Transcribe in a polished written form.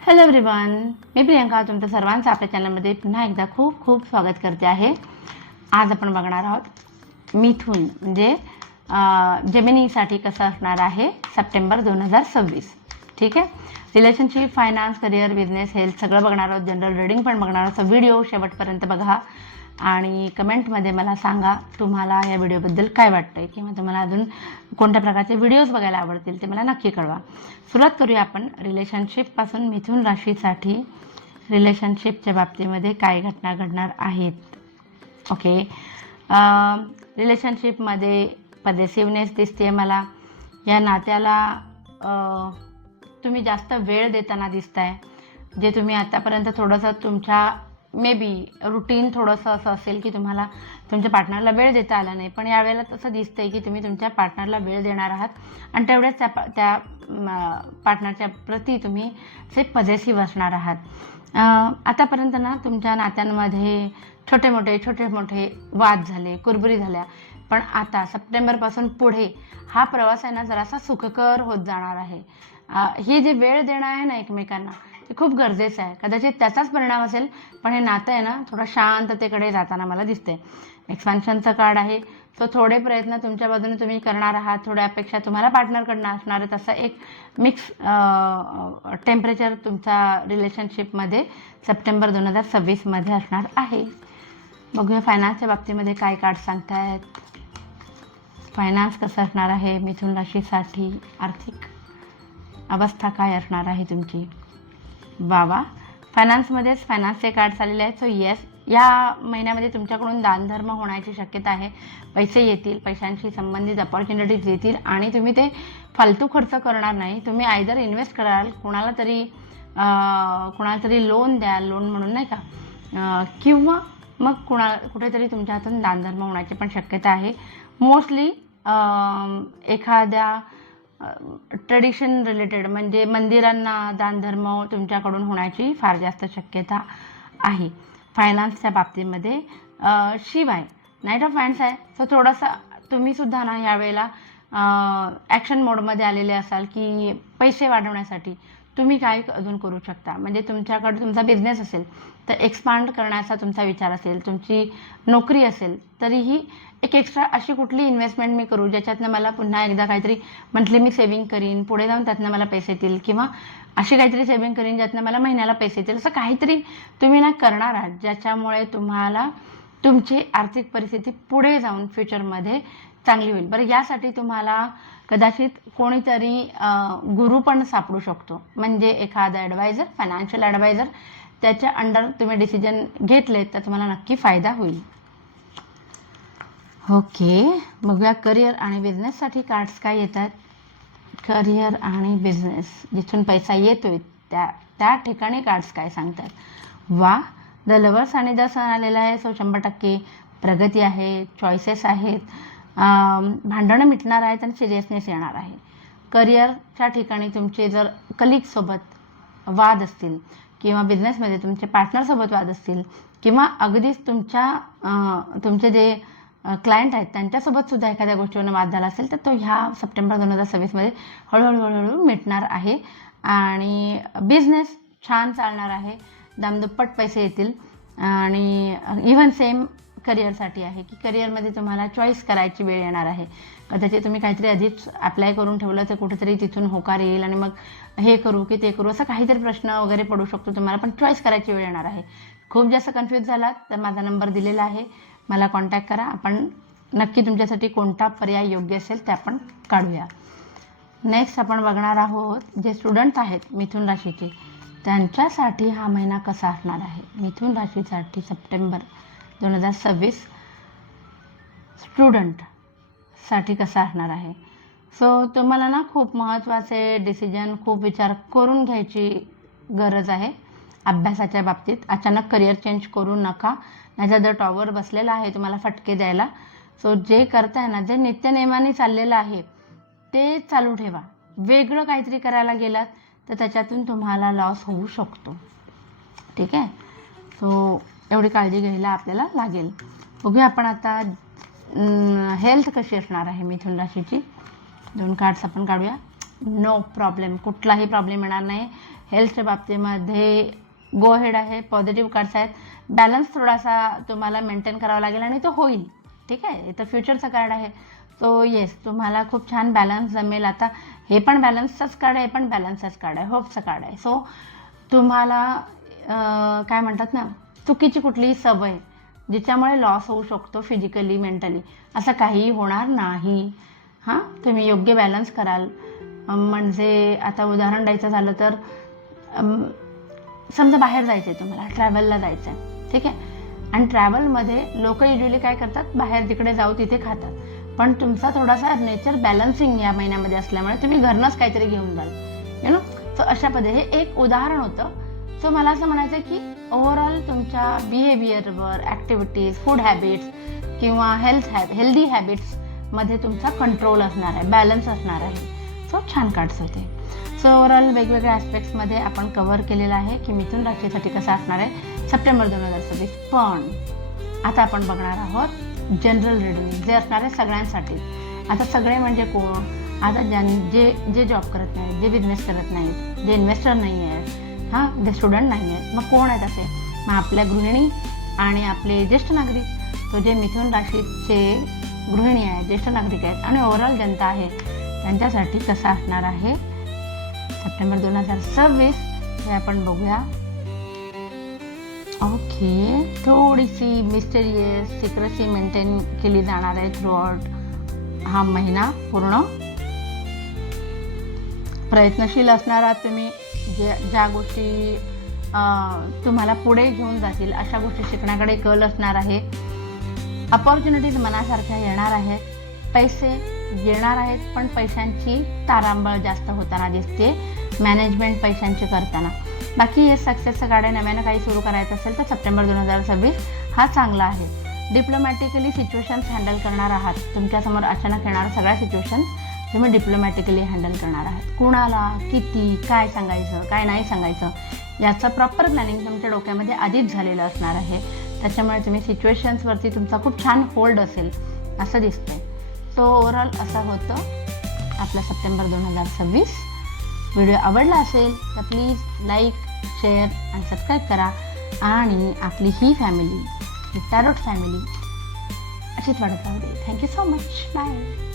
Hello everyone, मी प्रियंका तुमचं सर्वांचं आपल्या चॅनलमध्ये पुन्हा एकदा खूप खूप स्वागत करते आहे. आज आपण बघणार आहोत मिथुन म्हणजे जेमिनीसाठी कसं असणार आहे सप्टेंबर 2026. ठीक आहे. Relationship, finance, career, business, health सगळं बघणार आहोत. जनरल रीडिंग पण बघणार आहोत. व्हिडिओ शेवटपर्यंत बघा आणि कमेंटमध्ये मला सांगा तुम्हाला या व्हिडिओबद्दल काय वाटतंय किंवा तुम्हाला अजून कोणत्या प्रकारचे व्हिडिओज बघायला आवडतील ते मला नक्की कळवा. सुरुवात करूया आपण रिलेशनशिपपासून. मिथुन राशीसाठी रिलेशनशिपच्या बाबतीमध्ये काय घटना घडणार आहेत. ओके. रिलेशनशिपमध्ये पॉझिटिव्हनेस दिसते मला. या नात्याला तुम्ही जास्त वेळ देताना दिसताय. जे तुम्ही आतापर्यंत थोडंसं तुमच्या मे बी रुटीन थोडंसं असं असेल की तुम्हाला तुमच्या पार्टनरला वेळ देता आला नाही, पण यावेळेला तसं दिसतंय की तुम्ही तुमच्या पार्टनरला वेळ देणार आहात आणि तेवढ्याच त्या पार्टनरच्या प्रती तुम्ही असे पॉझिटिव्ह असणार आहात. आतापर्यंत ना तुमच्या नात्यांमध्ये छोटे मोठे वाद झाले, कुरबुरी झाल्या, पण आता सप्टेंबरपासून पुढे हा प्रवास आहे ना जरासा सुखकर होत जाणार आहे. ही जी वेळ देणं आहे ना एकमेकांना ते खूप गरजेचं आहे. कदाचित त्याचाच परिणाम असेल, पण हे नातं आहे ना थोडं शांततेकडे जाताना मला दिसते. एक्सपान्शनचं कार्ड आहे. सो थोडे प्रयत्न तुमच्या बाजूने तुम्ही करणार आहात, थोड्या अपेक्षा तुम्हाला पार्टनरकडनं असणार आहे. तसं एक मिक्स टेम्परेचर तुमच्या रिलेशनशिपमध्ये सप्टेंबर 2026मध्ये असणार आहे. बघूया फायनान्सच्या बाबतीमध्ये काय कार्ड सांगतायत. फायनान्स कसं असणार आहे मिथुन राशीसाठी. आर्थिक अवस्था काय असणार आहे तुमची. बाबा फायनान्समध्येच फायनान्सचे कार्ड्स आलेले आहेत. सो येस, या महिन्यामध्ये तुमच्याकडून दानधर्म होण्याची शक्यता आहे. पैसे येतील, पैशांशी संबंधित अपॉर्च्युनिटीज येतील आणि तुम्ही ते फालतू खर्च करणार नाही. तुम्ही आयदर इन्व्हेस्ट कराल, कोणाला तरी लोन द्याल, लोन म्हणून नाही का, किंवा मग कुठेतरी तुमच्या हातून दानधर्म होण्याची पण शक्यता आहे. मोस्टली एखाद्या ट्रेडिशन रिलेटेड म्हणजे मंदिरांना दानधर्म तुमच्याकडून होण्याची फार जास्त शक्यता आहे फायनान्सच्या बाबतीमध्ये. शिवाय नाईट ऑफ वँड्स आहे. सो थोडंसं तुम्हीसुद्धा ना यावेळेला ॲक्शन मोडमध्ये आलेले असाल की पैसे वाढवण्यासाठी तुम्ही काय अजून करू शकता. म्हणजे तुमच्याकडे तुमचा बिझनेस असेल तर एक्सपांड करण्याचा तुमचा विचार असेल, तुमची नोकरी असेल तरीही एक एक्स्ट्रा अशी कुठली इन्व्हेस्टमेंट मी करू ज्याच्यातनं मला पुन्हा एकदा काहीतरी मंथली मी सेव्हिंग करीन, पुढे जाऊन त्यातनं मला पैसे येतील, किंवा अशी काहीतरी सेव्हिंग करीन ज्यातनं मला महिन्याला पैसे येतील. असं काहीतरी तुम्ही ना करणार आहात ज्याच्यामुळे तुम्हाला तुमची आर्थिक परिस्थिती पुढे जाऊन फ्युचरमध्ये चांगली होईल. बरं, यासाठी तुम्हाला कदाचित कोणीतरी गुरु पण सापडू शकतो. म्हणजे एखादा ॲडवायझर, फायनान्शियल ॲडवायझर, त्याच्या अंडर तुम्ही डिसिजन घेतले तर तुम्हाला नक्की फायदा होईल. ओके, बघूया करिअर आणि बिझनेससाठी कार्ड्स काय येतात. करिअर आणि बिझनेस, जिथून पैसा येतोय त्या ठिकाणी कार्ड्स काय सांगतात. वा, द लवर्स आणि द सन आलेला आहे. सो 100% प्रगती आहे, चॉईसेस आहेत, भांडणं मिटणार आहेत आणि सिरियसनेस येणार आहे. करिअरच्या ठिकाणी तुमचे जर कलिगसोबत वाद असतील किंवा बिझनेसमध्ये तुमचे पार्टनरसोबत वाद असतील किंवा अगदीच तुमचे जे क्लायंट आहेत त्यांच्यासोबतसुद्धा एखाद्या गोष्टीवरून वाद झाला असेल तर तो ह्या सप्टेंबर 2026मध्ये हळूहळू मिटणार आहे. आणि बिझनेस छान चालणार आहे, दामदुप्पट पैसे येतील. आणि इव्हन सेम करिअरसाठी आहे की करिअरमध्ये तुम्हाला चॉईस करायची वेळ येणार आहे. कदाचित तुम्ही काहीतरी आधीच अप्लाय करून ठेवलं तर कुठेतरी तिथून होकार येईल आणि मग हे करू की ते करू असं काहीतरी प्रश्न वगैरे पडू शकतो तुम्हाला, पण चॉईस करायची वेळ येणार आहे. खूप जास्त कन्फ्यूज झालात तर माझा नंबर दिलेला आहे, मला कॉन्टॅक्ट करा. आपण नक्की तुमच्यासाठी कोणता पर्याय योग्य असेल ते आपण काढूया. नेक्स्ट आपण बघणार आहोत जे स्टुडंट आहेत मिथुन राशीचे, त्यांच्यासाठी हा महिना कसा असणार आहे. मिथुन राशीसाठी सप्टेंबर 2026 स्टुडंटसाठी कसा असणार आहे. सो तुम्हाला ना खूप महत्त्वाचे डिसिजन खूप विचार करून घ्यायची गरज आहे अभ्यासाच्या बाबतीत. अचानक करिअर चेंज करू नका, नाहीतर जर टॉवर बसलेला आहे तुम्हाला फटके द्यायला. सो जे करताय ना, जे नित्यनेमाने चाललेलं आहे ते चालू ठेवा. वेगळं काहीतरी करायला गेलात तर त्याच्यातून तुम्हाला लॉस होऊ शकतो. ठीक आहे. सो एवढी काळजी घ्यायला आपल्याला लागेल. बघूया आपण आता हेल्थ कशी असणार आहे मिथुन राशीची. 2 कार्ड्स आपण काढूया. नो प्रॉब्लेम, कुठलाही प्रॉब्लेम येणार नाही. हेल्थच्या बाबतीमध्ये गो हेड आहे, पॉझिटिव्ह कार्ड्स आहेत. बॅलन्स थोडासा तुम्हाला मेंटेन करावा लागेल आणि तो होईल. ठीक आहे, तर फ्युचरचं कार्ड आहे. सो येस, तुम्हाला खूप छान बॅलन्स जमेल. आता हे पण बॅलन्सचंच कार्ड आहे, हे पण बॅलन्सचंच कार्ड आहे, होपचं कार्ड आहे. सो तुम्हाला काय म्हणतात ना, चुकीची कुठलीही सवय जिच्यामुळे लॉस होऊ शकतो फिजिकली मेंटली, असं काहीही होणार नाही. हां, तुम्ही योग्य बॅलन्स कराल. म्हणजे आता उदाहरण द्यायचं झालं तर समजा बाहेर जायचं आहे, तुम्हाला ट्रॅव्हलला जायचं आहे. ठीक आहे, आणि ट्रॅव्हलमध्ये लोक युजली काय करतात, बाहेर तिकडे जाऊ तिथे खातात. पण तुमचा थोडासा नेचर बॅलन्सिंग या महिन्यामध्ये असल्यामुळे तुम्ही घरनंच काहीतरी घेऊन जाल, यु नो. सो अशा पद्धती हे एक उदाहरण होतं. सो मला असं म्हणायचं आहे की ओव्हरऑल तुमच्या बिहेवियरवर, ॲक्टिव्हिटीज, फूड हॅबिट्स किंवा हेल्दी हॅबिट्समध्ये तुमचा कंट्रोल असणार आहे, बॅलन्स असणार आहे. सो छान कार्ड्स होते. सो ओव्हरऑल वेगवेगळ्या ॲस्पेक्ट्समध्ये आपण कव्हर केलेलं आहे की मिथुन राशीसाठी कसं असणार आहे सप्टेंबर 2026. पण आता आपण बघणार आहोत जनरल रीडिंग, जे असणार आहे सगळ्यांसाठी. आता सगळे म्हणजे कोण? आता जे जॉब करत नाहीत, जे बिझनेस करत नाहीत, जे इन्व्हेस्टर नाही आहेत, हां, जे स्टुडंट नाही आहेत, मग कोण आहेत असे? मग आपल्या गृहिणी आणि आपले ज्येष्ठ नागरिक. तो जे मिथुन राशीचे गृहिणी आहेत, ज्येष्ठ नागरिक आहेत आणि ओव्हरऑल जनता आहे, त्यांच्यासाठी कसं असणार आहे सप्टेंबर 2026 हे आपण बघूया. ओके, थोडीशी मिस्टेरियस सिक्रेसी मेंटेन केली जाणार आहे थ्रू आउट हा महिना पूर्ण. प्रयत्नशील असणार आहात तुम्ही. ज्या गोष्टी तुम्हाला पुढे घेऊन जातील अशा गोष्टी शिकण्याकडे कल असणार आहे. अपॉर्च्युनिटीज मनासारख्या येणार आहेत. पैसे येणार आहेत, पण पैशांची तारांबळ जास्त होताना दिसते मॅनेजमेंट पैशांची करताना. बाकी हे सक्सेसचं कार्ड आहे. नव्यानं काही सुरू करायचं असेल तर सप्टेंबर 2026 हा चांगला आहे. डिप्लोमॅटिकली सिच्युएशन्स हँडल करणार आहात. तुमच्यासमोर अचानक येणाऱ्या सगळ्या सिच्युएशन्स तुम्ही डिप्लोमॅटिकली हँडल करणार आहात. कुणाला किती काय सांगायचं, काय नाही सांगायचं याचं प्रॉपर प्लॅनिंग तुमच्या डोक्यामध्ये आधीच झालेलं असणार आहे. त्याच्यामुळे तुम्ही सिच्युएशन्सवरती तुमचा खूप छान होल्ड असेल असं दिसतंय. सो ओव्हरऑल असं होतं आपला सप्टेंबर 2026. व्हिडिओ आवडला असेल तर प्लीज लाईक, शेअर आणि सबस्क्राईब करा. आणि आपली ही फॅमिली, ही टॅरोट फॅमिली अशीच वाढत राहू दे. Thank you so much. बाय.